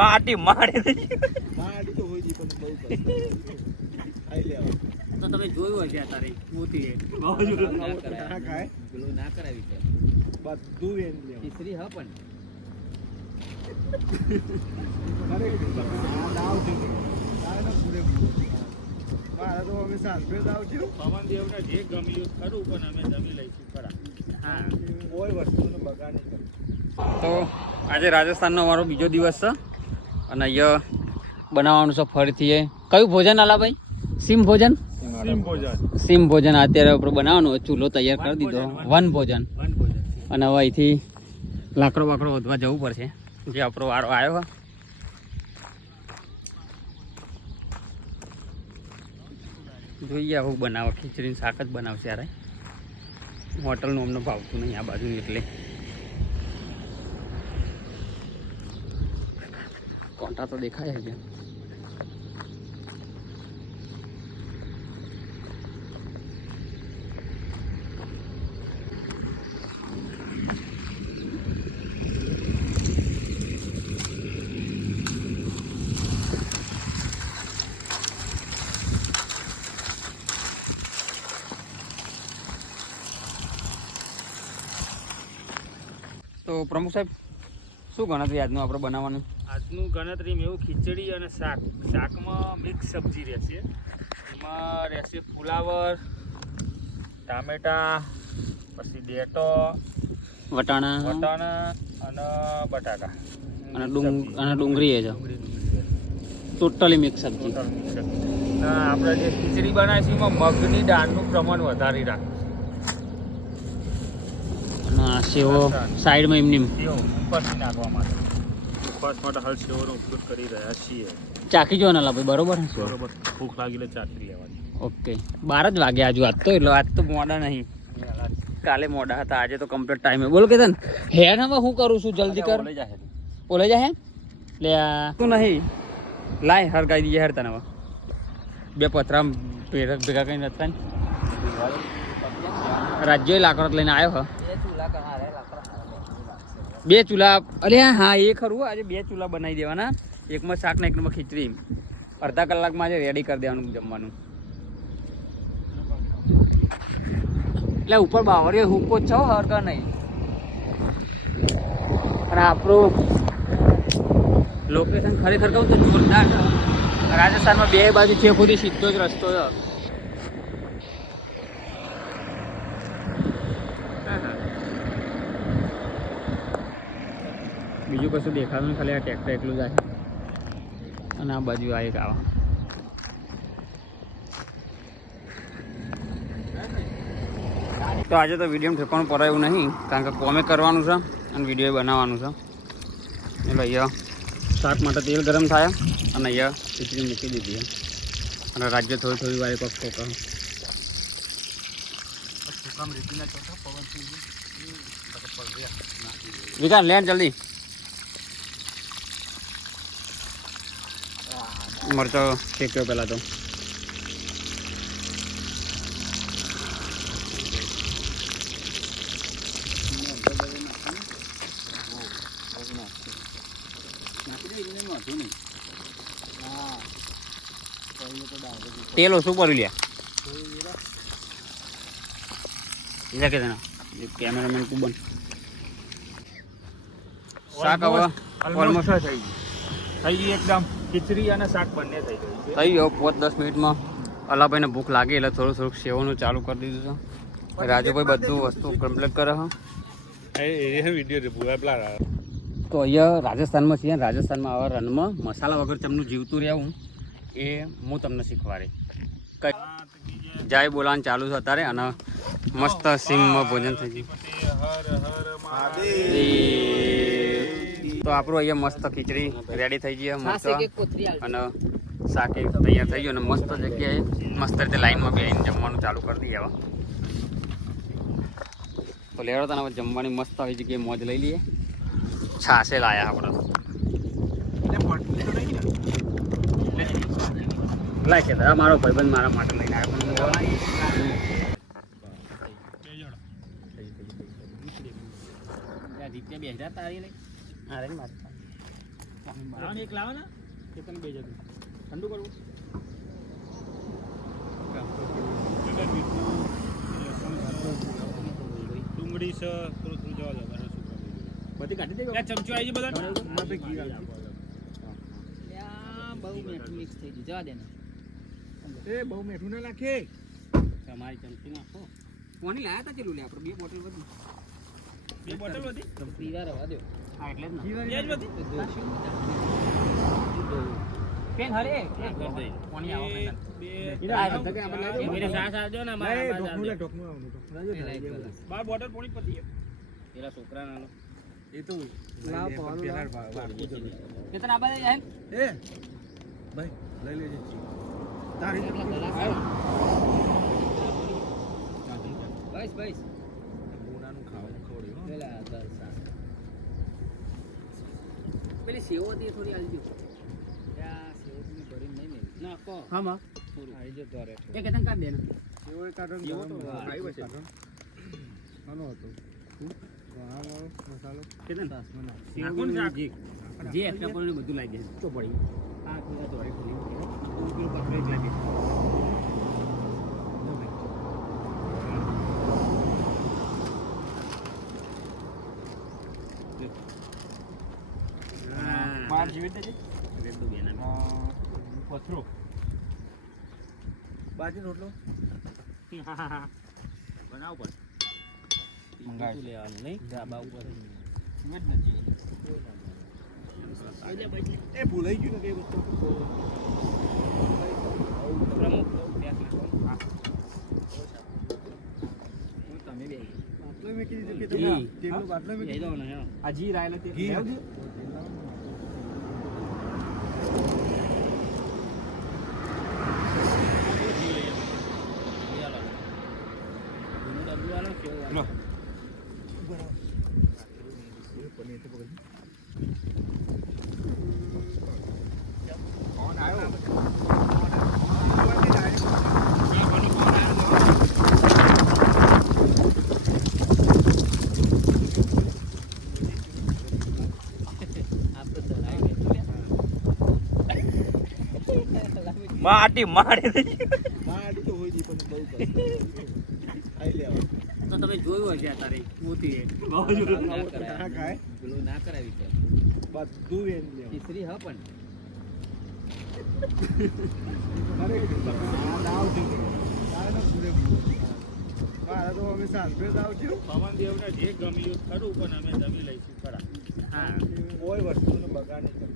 માટી માડી માડી તો હોય જી પણ બહુ ખાઈ લેવા. તો તમે જોયું હશે અત્યારે મોતી એ. ના ખાય? પેલું ના કરાવી છે. બધું એમ તીસરી હા પણ. તારે. મારે તો અમે સાંભળે દાવ છે પવનદેવને જે ગમ્યું ખરું પણ અમે જમી લઈશું. ખરા. હા. કોઈ વસ્તુનો બગાડ નહીં. તો આજે રાજસ્થાનનો અમારો બીજો દિવસ છે. અને અહીંયા બનાવવાનું છે ફરીથી એ. કયું ભોજન આલા ભાઈ? સીમ ભોજન? સીમ ભોજન. સિમ ભોજન અત્યારે આપણે બનાવવાનું ચૂલો તૈયાર કરી દીધો. વન ભોજન. અને હવે અહીંથી લાકડો બાકડો વધવા જવું પડશે. જે આપણો વારો આવ્યો. જોઈએ આવું બનાવો ખીચડીનું શાક જ બનાવશે યાર. હોટલનું અમને ભાવતું નહીં આ બાજુ એટલે. કોન્ટા તો દેખાય છે. તો પ્રમુખ સાહેબ શું ગણતરી આજનું આપણે બનાવવાનું? આજનું ગણતરીમાં એવું ખીચડી અને શાક. શાકમાં મિક્સ સબ્જી રહેશે એમાં રહેશે ફુલાવર ટામેટા પછી ડેટો વટાણા વટાણા અને બટાકા. અને ડુંગ અને ડુંગળી છે ટોટલી મિક્સ સબ્જી. ના આપણે જે ખીચડી બનાવીએ છીએ એમાં મગની દાળનું પ્રમાણ વધારી રાખ સેવો સાઈડમાં એમની સેવ ઉપરથી નાખવા માટે. ઉપવાસ માટે હાલ સેવાનો ઉપયોગ કરી રહ્યા છીએ. ચાખી જોવાના લાભ બરોબર ને બરોબર. ભૂખ લાગી એટલે ચાખી લેવાની. ઓકે. બાર જ વાગે આજુ આજ તો એટલે આજ તો મોડા નહીં. કાલે મોડા હતા આજે તો કમ્પ્લીટ ટાઈમે બોલો કે તને હે ને હવે હું કરું છું? જલ્દી કર. ઓલે જા હે લે આ. તું નહીં. લાય હર હરગાઈ દઈએ હેર તને હવે. બે પથરામ ભેગા ભેગા કઈ નથી થાય રાજ્ય લાકડો લઈને આવ્યો હ. બે ચૂલા. અરે હા, એ ખરું આજે બે ચૂલા બનાવી દેવાના. એકમાં શાક ને એકમાં ખીચડી. અડધા કલાકમાં આજે રેડી કરી દેવાનું જમવાનું. એટલે ઉપર બાવરીએ હુકો છો હરકા નહીં. અને આપણું લોકેશન ખરેખર કહું તો જોરદાર રાજસ્થાનમાં બે બાજુ છે, ખુદી સીધો જ રસ્તો છે. બીજું કશું દેખાતું ખાલી આ ટ્રેક્ટર એટલું જાય અને આ બાજુ આ એક આવા. તો આજે તો વીડિયો ઠેકાણું પડાયું નહીં, કારણ કે કોમે કરવાનું છે અને વીડિયો બનાવવાનું છે. એટલે અહીંયા શાક માટે તેલ ગરમ થાય અને અહીંયા ખીચડી મૂકી દીધી. અને રાજ્ય થોડી થોડી વાર એક વખત વિકાસ લેન જલ્દી. મરચો શેક્યો પહેલાં તો. તેલ ઓછું પડ્યું લ્યા. કે કેમેરામેન કુબન. શાક હવે ઓલમોસ્ટ થઈ ગઈ થઈ ગઈ એકદમ. ખીચડી અને શાક બંને થઈ ગયું થઈ ગયો પાંચ દસ મિનિટમાં. અલાભાઈને ભૂખ લાગી એટલે થોડું થોડુંક સેવાનું ચાલુ કરી દીધું છે. રાજુભાઈ બધું વસ્તુ કમ્પ્લીટ કરે હા. વીડિયો પૂરા પેલા તો અહીંયા રાજસ્થાનમાં છીએ રાજસ્થાનમાં આવા રનમાં મસાલા વગર તેમનું જીવતું રહેવું એ હું તમને શીખવાડી કઈ જાય બોલાવાનું ચાલુ છે અત્યારે અને મસ્ત સીમમાં ભોજન થઈ ગયું. હર હર એ તો આપણું અહીંયા મસ્ત ખીચડી રેડી થઈ ગઈ મસ્ત. અને શાક એક તૈયાર થઈ ગયું અને મસ્ત જગ્યાએ મસ્ત રીતે લાઈનમાં બેસીને જમવાનું ચાલુ કરી દઈએ હવે. તો લેવડો તને હવે જમવાની મસ્ત આવી જગ્યાએ મોજ લઈ લઈએ. છાશે લાયા આપણે. લાય કે મારો ભાઈબંધ મારા માટે લઈને આવ્યો. લાવો એક લાવો ને. કેતન બે જતું ઠંડુ કરવું ડુંગળી છે થોડું થોડું જવા દો બધી કાઢી દે ચમચો આવી બધા હા, રાખજો. બહુ મીઠું મિક્સ થઈ ગયું. જવા દે ને. એ બહુ મીઠું ના નાખે તમારી ચમચી નાખો. કોની લાયા તા ચેલું લે આપણે બે બોટલ બધી. બે બોટલ બધી? પીવા રવા દો. ઘી ને એ તો. કેતન આ જાય એ ભાઈ લઈ લેજે તારી બસ બસ બોનાનું ખાવાનું ખવડાવ્યું, પેલા સાત. પેલી સેવો હતી થોડી આલજો. સેવો નાખો હા માં. પૂરું. આવી જતો રે. એ કેતન કાઢ દે ને એક કાર્ટન એવો તો આવ્યો છે. આનો હતો. મસાલો કેતન નાખ. જે એક્સ્ટ્રા પડે બધું લાગી જાય. તો પડી. આ થોડા ધોરી ખોલી. પેલું જ લાગે જો ભાઈ. હા. બાર જીવી દેજે. રેડું બેના બે. આ પથરો બાજી રોટલો બનાવ પણ મંગાય છે. લેવાનું નહીં ધાબા ઉપર વેજ નથી એ ભૂલાઈ ગયું ને કઈ વસ્તુ પ્રમુખ પેક નાખો હા તમે બે બાટલો મેકી દીધો કે ઘી. તમે તેલનો બાટલો મેકી જઈ દો ને હા. આ જી રાયેલા તે ઘી લેવું નથી? છે? ઘી આલો. ઘીનું ડબ્બું આલો, કેવું આલો? પનીર તો પકડ. કોણ આવ્યો? આપણે તો રાઈ ગઈ. માટી મારી માટી તો હોય પણ બહુ. ખાઈ લેવા. તો તમે જોયું હશે અત્યારે મોતી એ. ના ના કરાવી તો બધું એમ લેવા. તીસરી હ પણ અરે, આ દાવ છે. તારે તો પૂરેપૂરું. મારે તો અમે સાંજે દાવ છે. પવન જે ગમ્યું ખરું પણ અમે જમી લઈશું ખરા હા કોઈ વસ્તુનો બગાડ નહીં કરું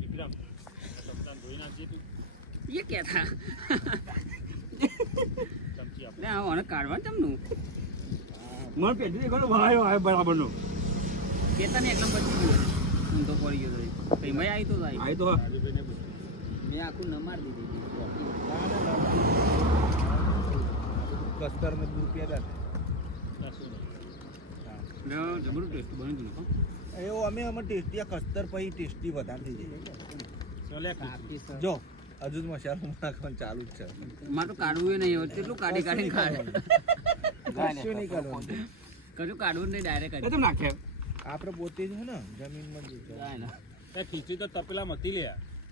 વિક્રમ ચમચા ધોઈ નાખજે તું એ કહેતા ચમચી આપણે કાઢવાનું તમનું મને પેઢી દેખાડો, વાયો વાયો બરાબરનો. કેતા ને એકદમ બચી ગયો ઊંધો પડી ગયો તો. કઈ મય આવી તો તો આવી. તો હા. મેં આખું ન મારી દીધી. કસ્તર ને નહીં. લે જબરું ટેસ્ટ બની દીધું હો. અમે અમે ટેસ્ટી આ કસ્તર પછી ટેસ્ટી વધારે થઈ જાય ચોલે જો હજુ જ મસાલો નાખવાનું ચાલુ જ છે મારું કાઢવું નહીં કેટલું કાઢી કાઢીને ખાય કશું નહીં કરવાનું કશું કાઢવું નહીં ડાયરેક્ટ તો નાખે આપણે પોતે જ હે ને જમીનમાં જ છે. એ ખીચડી તો તપેલા મતી લે.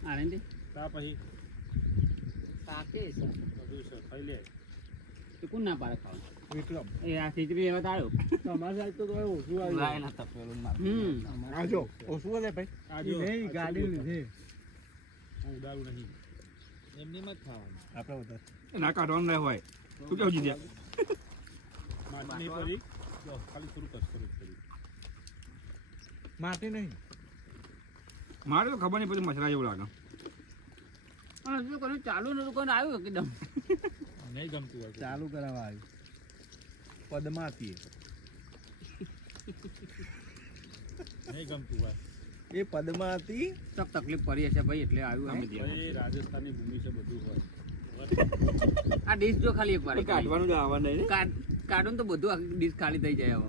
આનંદ તા પછી કાકે છે. બધું છે ખાઈ લે. તો કોણ ના પાડે ખાવ વિક્રમ. એ આ ખીચડી એવા તાળો તમારે સાઈડ તો કોઈ ઓછું આવ્યું હમ. આજો ઓછું લે ભાઈ. આજો નહીં ગાડી લીધી. હું ઉડાડું નહીં. એમની મત ખાવાનું. આપણે વધારે. ના કાઢવાનું ના હોય. શું કેવું જીત્યા માટી નહીં પડી. જો ખાલી શરૂ કરું. માટી નહીં. મારે તો ખબર નહીં પછી મસરા જેવું લાગે. શું કર્યું ચાલુ નતું કોઈને આવ્યું એકદમ. નહીં ગમતું હોય ચાલુ કરાવવા આવ્યું. પદ્માતી નહીં ગમતું હોય. એ પદ્માતી તક તકલીફ પડી હશે ભાઈ એટલે આવ્યું અમે રાજસ્થાનની ભૂમિ છે બધું હોય. આ ડીશ જો ખાલી એક વાર કાઢવાનું જ આવવાનું કાઢો ને તો બધું આખી ડીશ ખાલી થઈ જાય હવે.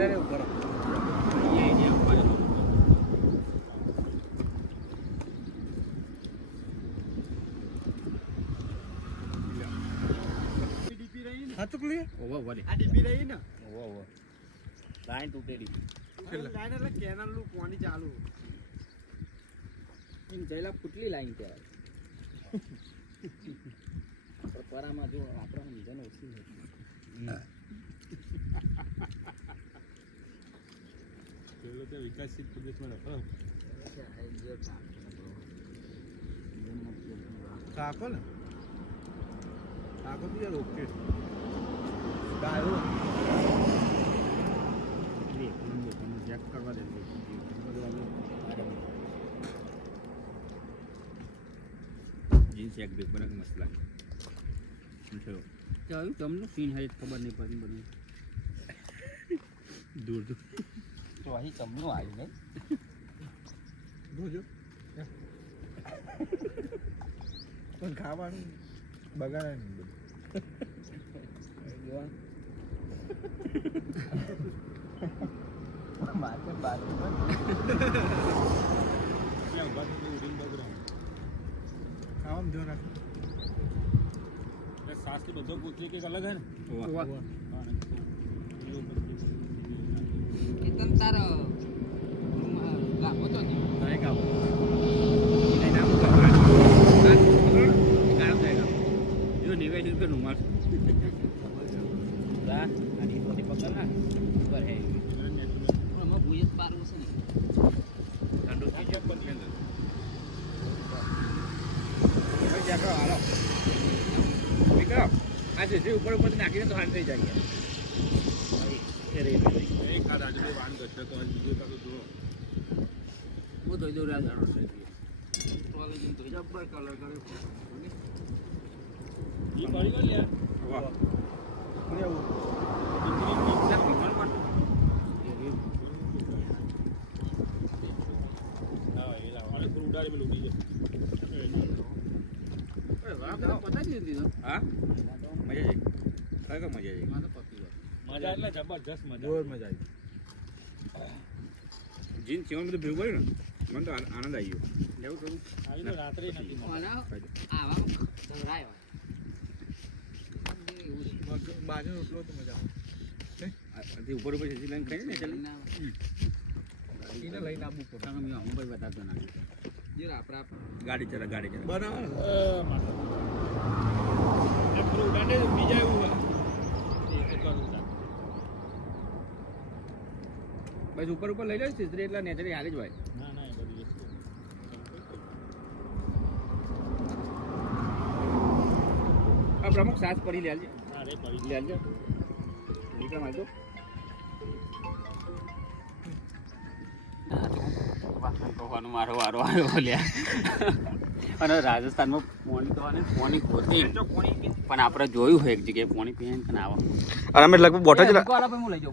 અલે રે ઉપર હાચુક લે આ ડીપી રહી ને? ઓવર ઓવર લાઈન તૂટેલી. લાઈન એટલે કેનાલનું પાણી ચાલુ? એમ જયલા ફૂટલી લાઈન કહેવાય. પણ પરામાં જો આપણા બીજાને ઓછી હોય. વિકાસશીલ પ્રદેશમાં નફરો કાકો ને? કાકો તો યાર ઓકે ડાયો ચેક કરવા દે જીન્સ એક બે બરાબર મસ્ત લાગે. ચલો ચાલ્યું તમને સીન હારી ખબર નહીં પડી બધું દૂર દૂર. તો અહીં તમને આવી નહીં જોજો પણ ખાવાનું બગાડે નહીં બધું માર્કેટ બાજુ ખાવામાં ધ્યાન રાખો સાસ બધો પૂછે કંઈક અલગ હે ને ઓવા. હા, ને તો એવું બધું. કેતન તાર ગામો તો નહીં તારે કામ. એના નામ કામ થાય જો નેવાય રૂપિયાનું માર. રા આની પોતે પકડ ના ઉપર હે પણ અમે ભૂય જ પારવું છે ને ઠંડુ થઈ જાય પણ મેં નથી. હવે જ્યાં કહો, હાલો વિક્રમ આ જે જે ઉપર ઉપર નાખીને તો હાલ થઈ જાય એ રાજુભાઈ વાન કરશે તો બીજું કાંતો જુઓ. હું ધોઈ દઉં રા જાણો છે કોલેજ જબ્બર કલર કર્યો ઈ પડી ગયો. વાહ. આવું ઉડાડી પેલું ઉડી ગયું. પતાવી દીધો હા મજા જાય ખરેખર મજા પતી ગયો મજા એટલે જબરજસ્ત મજા જોર મજા આવી જીન જીવન બધું ભેગું કર્યું ને? મને તો આનંદ આવી ગયો. લેવું થોડું. આવી તો રાત્રે નથી આવા. બાજુ રોટલો તો મજા આવે. ઉપર ઉપર સીધી લાઈન ખાઈ ને ચાલ. એને લઈને આવવું પડે. હું ભાઈ બતાવતો ના. ગાડી ચલા ગાડી ચલા બનાવે ઉડાડે બીજા એવું બસ ઉપર ઉપર લઈ જાય સિસ્ત્રી એટલે નેચરી હાલી જ હોય. ના ના એ બધી આ પ્રમુખ સાસ પડી લેજે અરે રે પડી લેલજે વિક્રમ આવજો કહેવાનું મારો વારો આવ્યો લ્યા. અને રાજસ્થાનમાં પોણી તો અને પોણી ખોતી પણ આપણે જોયું હોય એક જગ્યાએ પોણી પીને કે આવો. અને અમે લગભગ બોટલ જ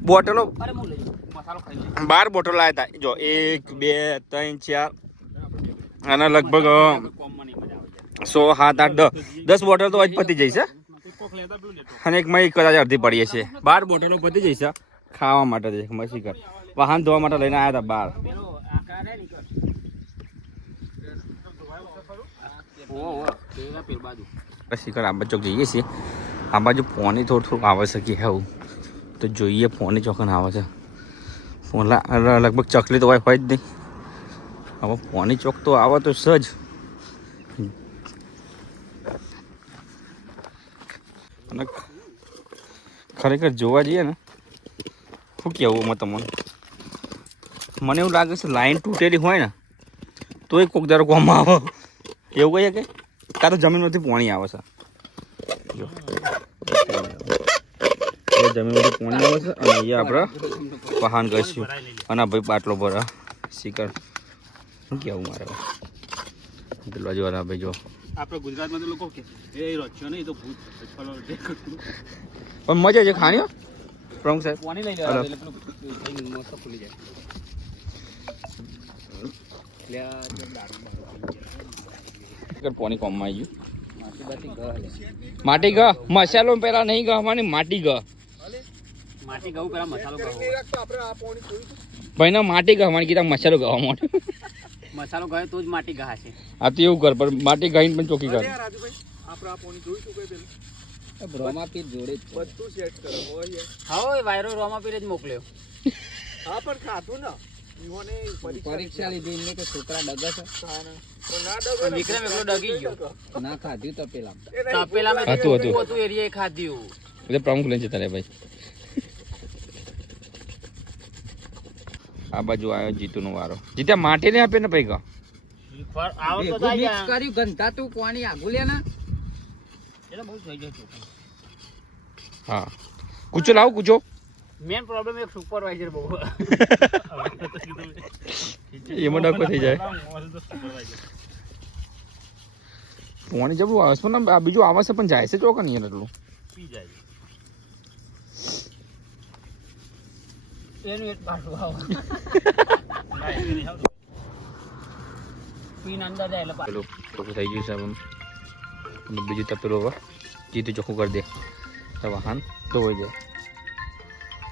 બોટલો અરે હું લઈ જાઉં. મસાલો ખાઈ લઈશ બાર બોટલ આવ્યા હતા જો એક બે ત્રણ ચાર. અને લગભગ સો સાત આઠ દસ. દસ બોટલ તો આજ પતી જઈશ. અને એક માં કદાચ અડધી પડીએ છે બાર બોટલો પતી જઈશ. ખાવા માટે છે મસી કર. વાહન ધોવા માટે લઈને આવ્યા હતા બાર પેલો આકાર હે નીકળ ઓ પેલા પેલ બાજુ જઈએ છીએ. આ બાજુ ફોને થોડું થોડું આવે છે કે આવું તો જોઈએ ફોને ચોકન આવે છે. ફોન લગભગ ચકલી તો હોય હોય જ નહીં. હવે પોની ચોક તો આવે તો સજ અને ખરેખર જોવા જઈએ ને, શું કહેવું અમે તમને? મને એવું લાગે છે લાઈન તૂટેલી હોય ને, તોય કોક દારો કોમાં આવે. એવું કહીએ કે કાં તો જમીનમાંથી પાણી આવે છે. જો. એ જમીનમાંથી પાણી આવે છે અને અહીંયા આપણે વાહન કરીશું. અને ભાઈ બાટલો ભરા. શિખર શું કહેવું મારે દરવાજો વાળા ભાઈ જો. આપણે ગુજરાતમાં તો લોકો કે એ રોચ્યો નહીં તો ભૂત પણ મજા છે ખાણીઓ પ્રમુખ સાહેબ. પાણી લઈ લેવા એટલે પેલું મસ્ત ખુલી જાય. એટલે દારૂ બારૂ પી ગયા. શિખર પાણી કોમમાં આવી માટી બાટી ગળ લે. ગયું માટી ગ મસાલો પેલા નહીં ગવાની માટી ગ માટી ઘઉં પેલા મસાલો હતું. ભાઈ ના માટી કીધા મસાલો ગવા માટે. મસાલો ગયો તો જ માટી ઘા છે આ તો એવું કર પણ માટી ગાઈને પણ ચોખ્ખી કર. આપણે આ પાણી જોયું હતું પેલું? બ્રોમા જોડે બધું સેટ કરે હા વાયરો રોમાપીર જ મોકલ્યો. હા પણ ખાધું ને. પરીક્ષા લીધી. એટલે કે છોકરા ડગા છે. ના. ને વિક્રમ એકલો ડગી ગયો. ના ખાધ્યું તપેલા તપેલા મેં. હતું, હતું. હતું એરિયા ખાધ્યું. એટલે પ્રમુખ લઈને જતા રહે ભાઈ. આ બાજુ આવ્યો જીતુનો વારો. જીત્યા માટે ને આપે ને પૈકા. કર્યું ગંધા તું પાણી આગું લે ને? એટલે બહુ થઈ જાય ચોખ્ખું. હા. કૂચો લાવો કૂચો. મેન પ્રોબ્લેમ એક સુપરવાઇઝર બહુ. એમાં ડકો થઈ જાય. પાણી જવું આવે પણ આ બીજું આવે છે પણ જાય છે ચોક નહીં એટલું. પી જાય એનું એક પાછું આવે. ના, એ નહીં આવતું. પીન અંદર જાય એટલે પેલું ચોખ્ખું થઈ ગયું છે બીજું તપેલું હવે. જીતું ચોખ્ખું કરી દે. તો વાહન ધોવાઈ જાય.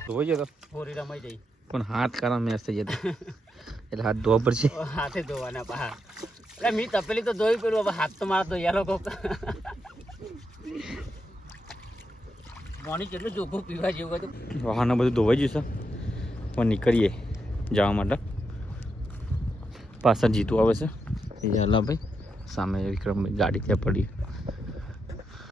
ધોવાઈ જાય તો. હોરી રમાઈ જઈ પણ હાથ કારા મેસ થઈ જતો એટલે હાથ ધોવા પડશે. હાથે ધોવાના પા એટલે મી તપેલી તો ધોઈ પેલું હવે હાથ તો મારા ધોયા લોકો. પાણી કેટલું ચોખ્ખું પીવા જેવું હતું. વાહન બધું ધોવાઈ જશે પણ નીકળીએ જવા માટે. પાછળ જીતું આવે છે. એ ભાઈ સામે વિક્રમભાઈ ગાડી ત્યાં પડી.